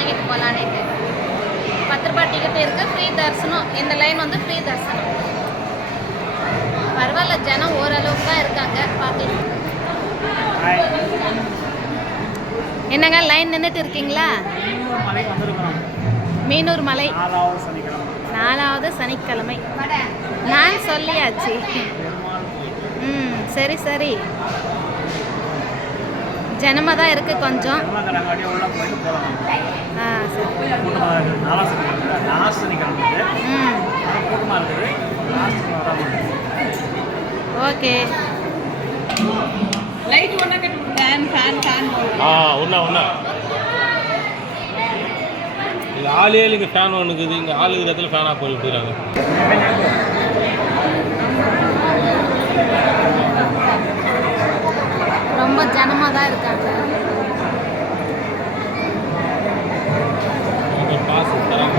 வாங்கிட்டு போகலான்ட்டு. 10 ரூபாய் டிக்கெட் இருக்குது. ஃப்ரீ தரிசனம். இந்த லைன் வந்து ஃப்ரீ தரிசனம். பரவாயில்ல, ஜனம் ஓரளவுக்கு தான் இருக்காங்க. பார்க்கலாம். என்னங்க லைன் நின்றுட்டு இருக்கீங்களா? மீனூர் மலை 4வது சனிக்கிழமை. நான் சொல்லியாச்சு. சரி சரி, ஜனமாக தான் இருக்குது கொஞ்சம். ஓகே. லைட் ஒண்ணா கட் ஃபேன் ஃபேன் ஃபேன் ஒண்ணா இது ஆளே இல்லைங்க. ஃபேன் ஒன்றுக்குது இங்கே. ஆள் இருக்கிற இடத்துல ஃபேன் ஆஃப் பண்ணி விட்டுறாங்க. ரொம்ப ஜனமாக தான் இருக்காங்க. காசு தராங்க.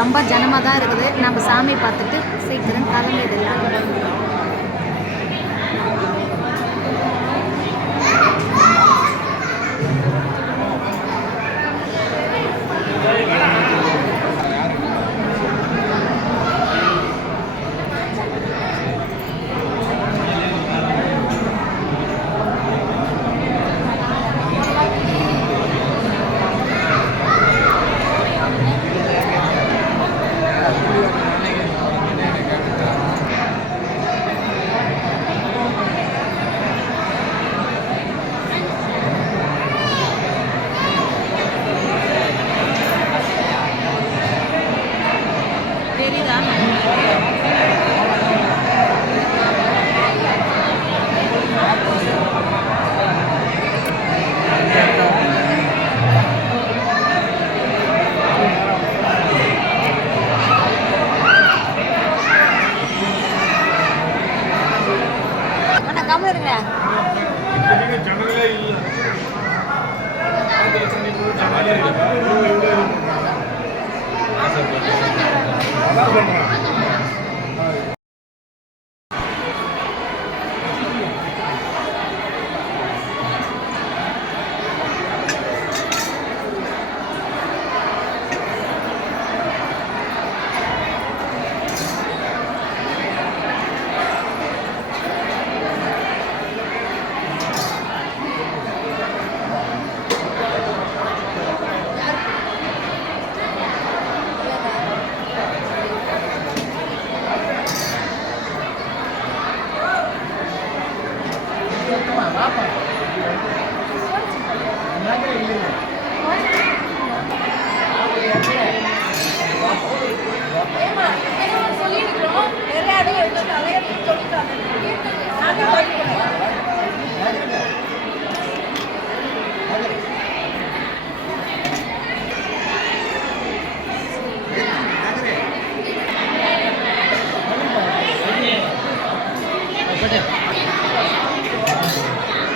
ரொம்ப ஜனமாக தான் இருக்குது. நம்ம சாமி பார்த்துட்டு சீக்கிரம் கிளம்பிடலாம்.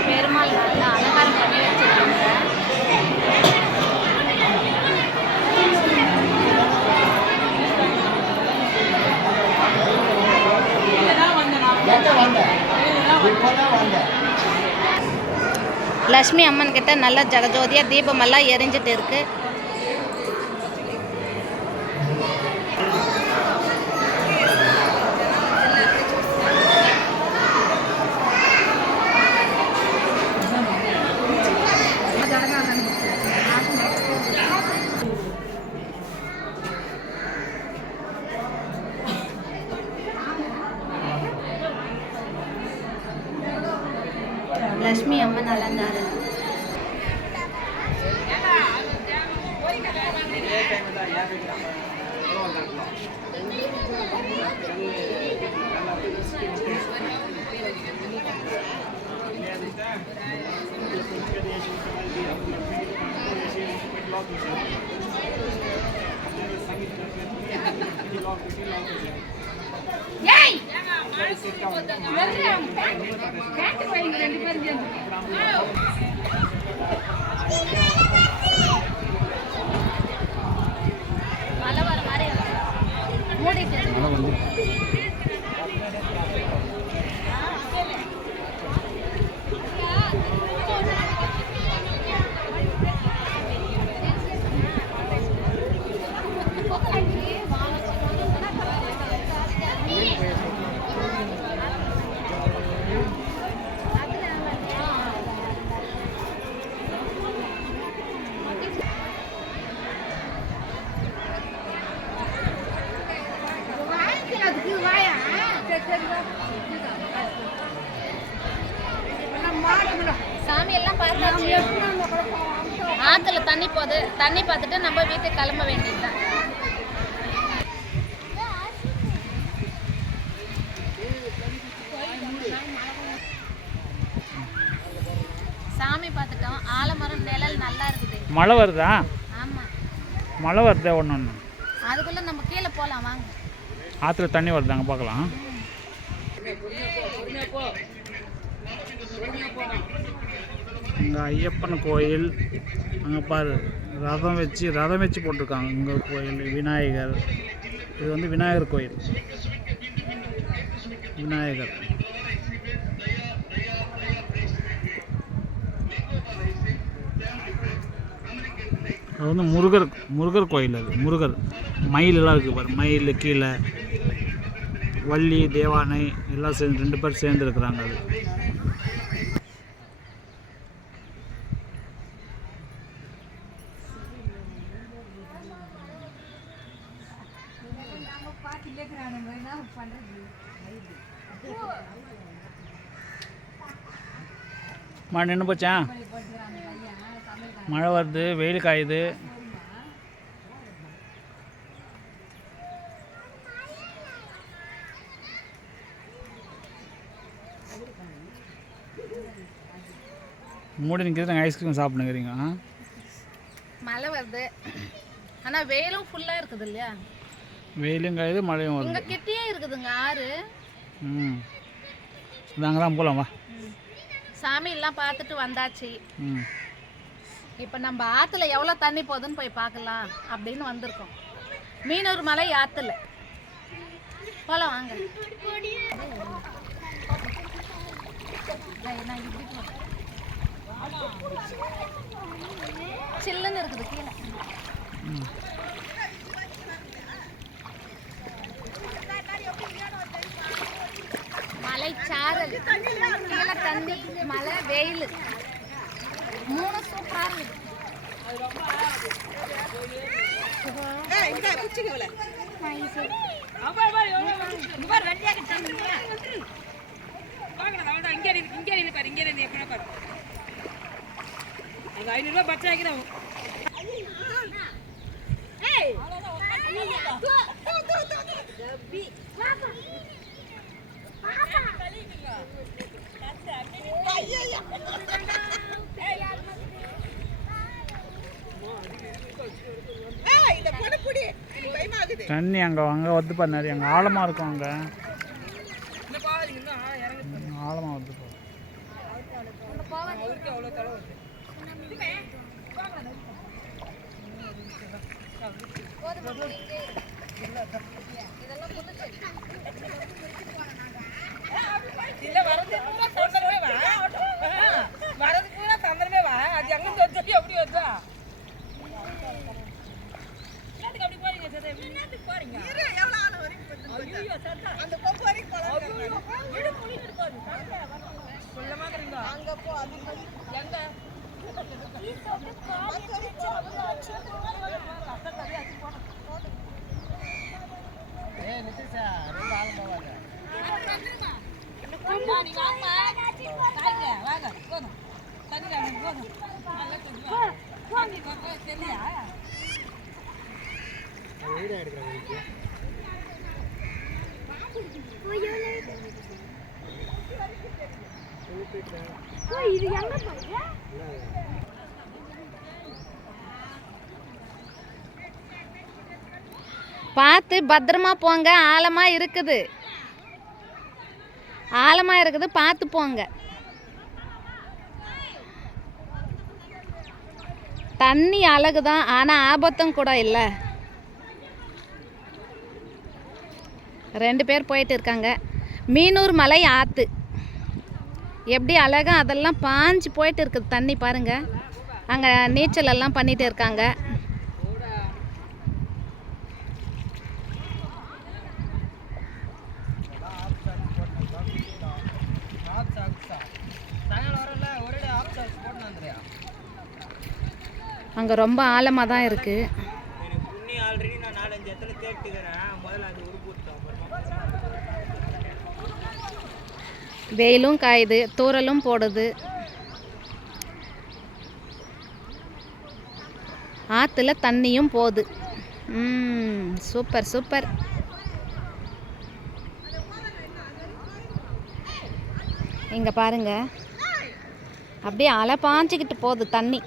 பெருமாள் நல்லா அலங்காரம் பண்ணி வச்சிருக்காங்க. லட்சுமி அம்மன் கிட்ட நல்லா ஜகஜோதியாக தீபமெல்லாம் எரிஞ்சிட்டு இருக்கு. லட்சுமி அம்மன் அலங்காரம். ஏய் கேட்டு போய் ரெண்டு பேரும் வந்து சாமி எல்லாம் பார்த்தாச்சு. ஆத்துல தண்ணி போகுது. தண்ணி பார்த்துட்டு நம்ம வீட்டுக்கு கிளம்ப வேண்டியதுதான். சாமி பார்த்துட்டோம். ஆலமரம் நிழல் நல்லா இருக்குது. மழை வருதா? ஆமா, மழை வருதா? ஒன்று அதுக்குள்ள நம்ம கீழே போகலாம் வாங்க. ஆற்றுல தண்ணி வருதாங்க பார்க்கலாம். இங்கே ஐயப்பன் கோயில் அங்கே பாரு ரதம் வச்சு போட்டிருக்காங்க. இங்கே கோயில் விநாயகர். இது வந்து விநாயகர் கோயில். விநாயகர் அது வந்து முருகர் கோயில். அது முருகர் மயிலெல்லாம் இருக்குது பாரு. மயில் கீழே வள்ளி தேவானை எல்லாம் சேர்ந்து 2 பேர் சேர்ந்து இருக்கிறாங்க. அது மழை நின்று போச்சா? மழை வருது, வெயில் காயுது. மூடி நிற்கிறது. நாங்கள் ஐஸ்கிரீம் சாப்பிடுங்கிறீங்க. மழை வருது, ஆனால் வெயிலும் ஃபுல்லாக இருக்குது இல்லையா? வெயிலும் காயுது, மழையும் வருது. இங்கே கிட்டேயே இருக்குதுங்க ஆறு. நாங்கள் தான் போகலாம் வா. சாமி எல்லாம் பார்த்துட்டு வந்தாச்சு. ம், இப்போ நம்ம ஆற்றுல எவ்வளோ தண்ணி போகுதுன்னு போய் பார்க்கலாம் அப்படின்னு வந்திருக்கோம். மீனூர் மலை ஆற்றுல போகலாம் வாங்க. சில்லுன்னு இருக்குது கீழே. மலை சாரல், கீழே தண்ணி, மலை, வெயில், 3 சூப்பராக இருக்குது. ₹500 பச்சை ஆக்கிறோம். தண்ணி அங்கே வந்து பண்ணாரு. அங்கே ஆழமாக இருக்கும். அங்கே ஆழமாக வந்து பார்த்து பத்திரமா போங்க. ஆழமாக இருக்குது, பார்த்து போங்க. தண்ணி அழகுதான், ஆனால் ஆபத்தும் கூட இல்லை. 2 பேர் போயிட்டு இருக்காங்க. மீனூர் மலை ஆற்று எப்படி அழகாக அதெல்லாம் பாஞ்சு போயிட்டு இருக்குது தண்ணி பாருங்கள். அங்கே நீச்சல் எல்லாம் பண்ணிகிட்டு இருக்காங்க. அங்கே ரொம்ப ஆழமாக தான் இருக்குது. வெயிலும் காயுது, தூறலும் போடுது. ஆற்றுல தண்ணியும் போகுது. Super super. இங்கே பாருங்க, அப்படியே அலை பாஞ்சிக்கிட்டு போகுது தண்ணி.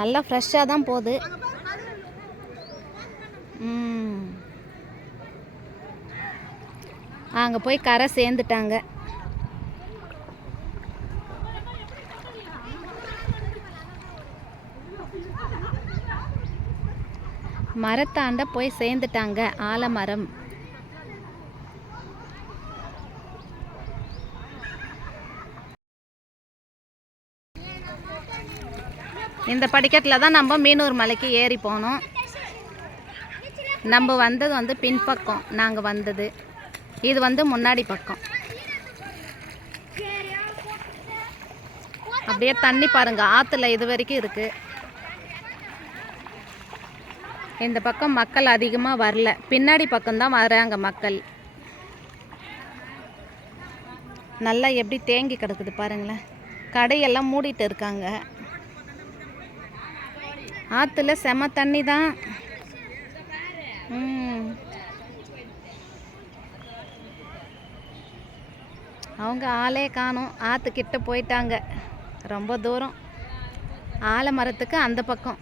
நல்லா ஃப்ரெஷ்ஷாக தான் போகுது. அங்கே போய் கரை சேர்ந்துட்டாங்க. மரத்தாண்ட போய் சேர்ந்துட்டாங்க ஆலமரம். இந்த படிக்கட்டில் தான் நம்ம மீனூர் மலைக்கு ஏறி போனோம். நம்ம வந்தது வந்து பின்பக்கம், நாங்கள் வந்தது இது வந்து முன்னாடி பக்கம். அப்படியே தண்ணி பாருங்க, ஆற்றுல இது வரைக்கும் இருக்குது. இந்த பக்கம் மக்கள் அதிகமாக வரல, பின்னாடி பக்கம்தான் வராங்க மக்கள். நல்லா எப்படி தேங்கி கிடக்குது பாருங்களேன். கடையெல்லாம் மூடிட்டு இருக்காங்க. ஆற்றுல செம தண்ணி தான். அவங்க ஆளே காணோம், ஆற்றுக்கிட்ட போயிட்டாங்க. ரொம்ப தூரம், ஆலமரத்துக்கு அந்த பக்கம்.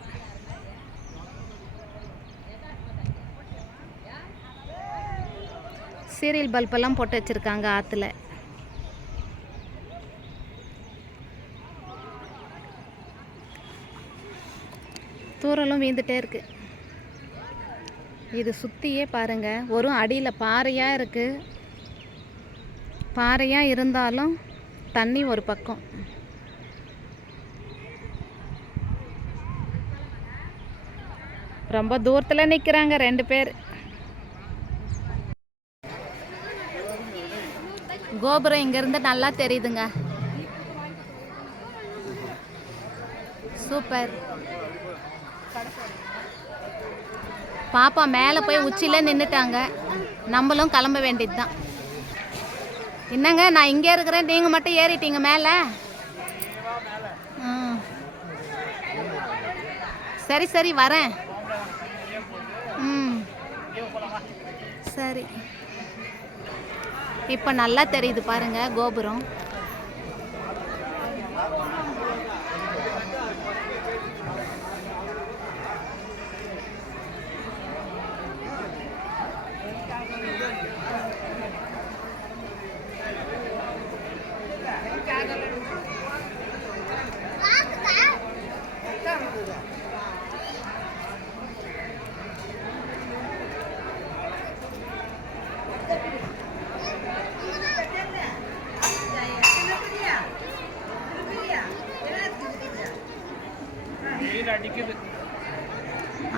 சீரியல் பல்பெல்லாம் போட்டு வச்சுருக்காங்க ஆற்றுல. தூரலும் வீழ்ந்துட்டே இருக்கு. இது சுற்றியே பாருங்க, ஒரு அடியில் பாறையாக இருக்குது. பாறையாக இருந்தாலும் தண்ணி ஒரு பக்கம். ரொம்ப தூரத்தில் நிற்கிறாங்க 2 பேர். கோபுரம் இங்கேருந்து நல்லா தெரியுதுங்க. சூப்பர். பாப்பா மேலே போய் உச்சியில் நின்றுட்டாங்க. நம்மளும் கிளம்ப வேண்டியது தான். என்னங்க, நான் இங்கே இருக்கிறேன், நீங்கள் மட்டும் ஏறிட்டீங்க மேலே. சரி சரி வரேன். சரி. இப்போ நல்லா தெரியுது பாருங்க கோபுரம்.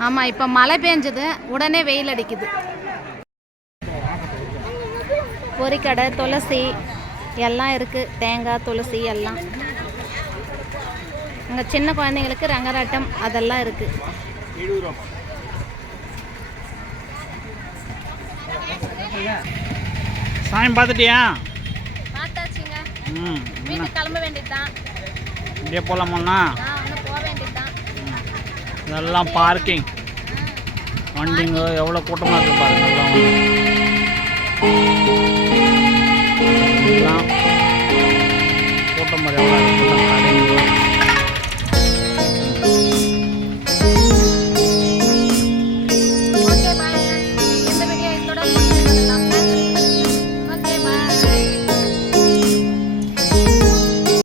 ஆமாம், இப்போ மழை பெஞ்சது, உடனே வெயில் அடிக்குது. பொரிக்கடை, துளசி எல்லாம் இருக்குது. தேங்காய், துளசி எல்லாம். அங்கே சின்ன குழந்தைங்களுக்கு ரங்கராட்டம் அதெல்லாம் இருக்குது. சாமி பார்த்துட்டியா? பார்த்தாச்சுங்க. வீட்டுக்கு கிளம்ப வேண்டியதுதான். இப்படியே போகலாமண்ணா? போக வேண்டியதுதான். இதெல்லாம் பார்க்கிங் வண்டிங்க எவ்வளோ கூட்டமாக இருக்குது பாருங்க. எல்லாம் கூட்டம் மாதிரி எவ்வளோ இருக்குது.